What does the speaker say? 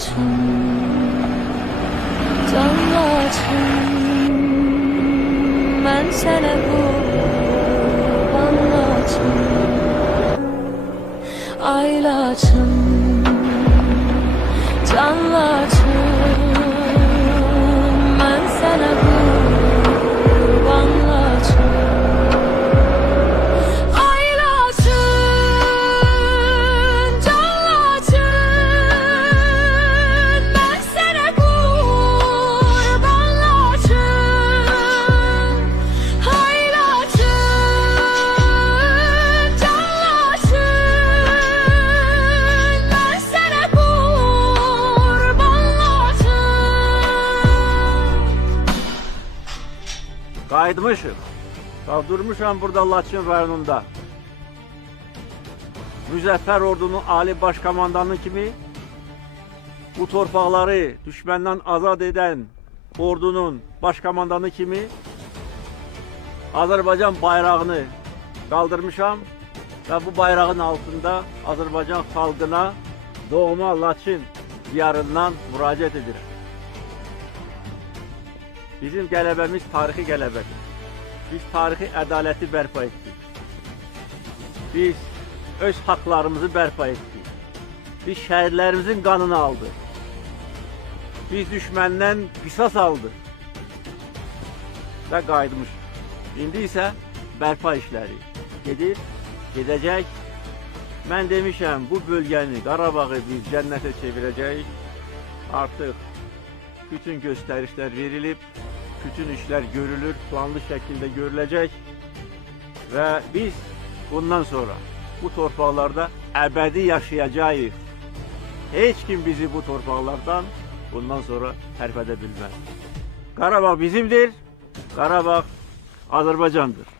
Laçın, can Laçın, mən sənə qurban Laçın. Ay Laçın, can Laçın, mən sənə qurban Laçın. Ay Laçın, can Laçın, mən sənə qurban Laçın. Ay Laçın, can Laçın, mən sənə qurban Laçın. Qayıtmışım. Durmuşam burada Laçın rayonunda. Müzəffər ordunun Ali Başkomandanı kimi bu torpaqları düşməndən azad edən ordunun başkomandanı kimi Azərbaycan bayrağını qaldırmışam və bu bayrağın altında Azərbaycan xalqına doğma Laçın diyarından müraciət edirəm. Bizim qələbəmiz tarixi qələbədir. Biz tarixi ədaləti bərpa etdik. Biz öz haqlarımızı bərpa etdik. Biz şəhidlərimizin qanını aldıq. Biz düşməndən qisas aldıq və qayıtmışıq. İndi isə bərpa işləri gedir, gedəcək. Mən demişəm, bu bölgəni, Qarabağı biz cənnətə çevirəcəyik. Artıq bütün göstərişlər verilib, bütün işler görülür, planlı şekilde görülecek ve biz bundan sonra bu torpaqlarda əbədi yaşayacağız. Hiç kim bizi bu torpaqlardan bundan sonra tərpədə bilməz. Qarabağ bizimdir, Qarabağ Azərbaycandır.